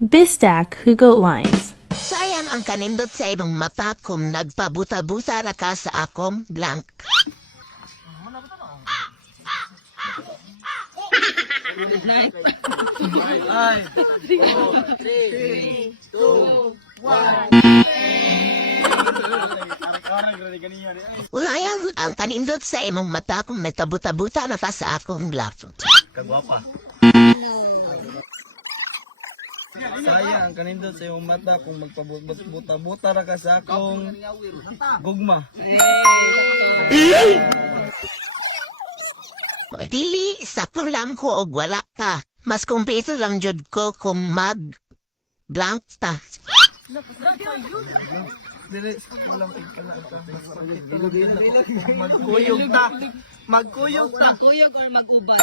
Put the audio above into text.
Bistak Hugot Lines. Sayang ang kanindot sa imong mata kung nagpabuta-buta ra ka sa akong blank. Sayang ang kanindot sa imong mata kung nagpabuta-buta ra ka sa akong blank. Kagwapa. Sayang ang kanindot sa iyong mata kung magpabuta-buta ra ka sa akong gugma. Dili, sakto lang ko og wala ka. Mas kumpleto lang jud ko kung mag-blank ta. Dili, walang tigkala ka. Magkuyog ta. Magkuyog ta. Tuyog or mag-uban?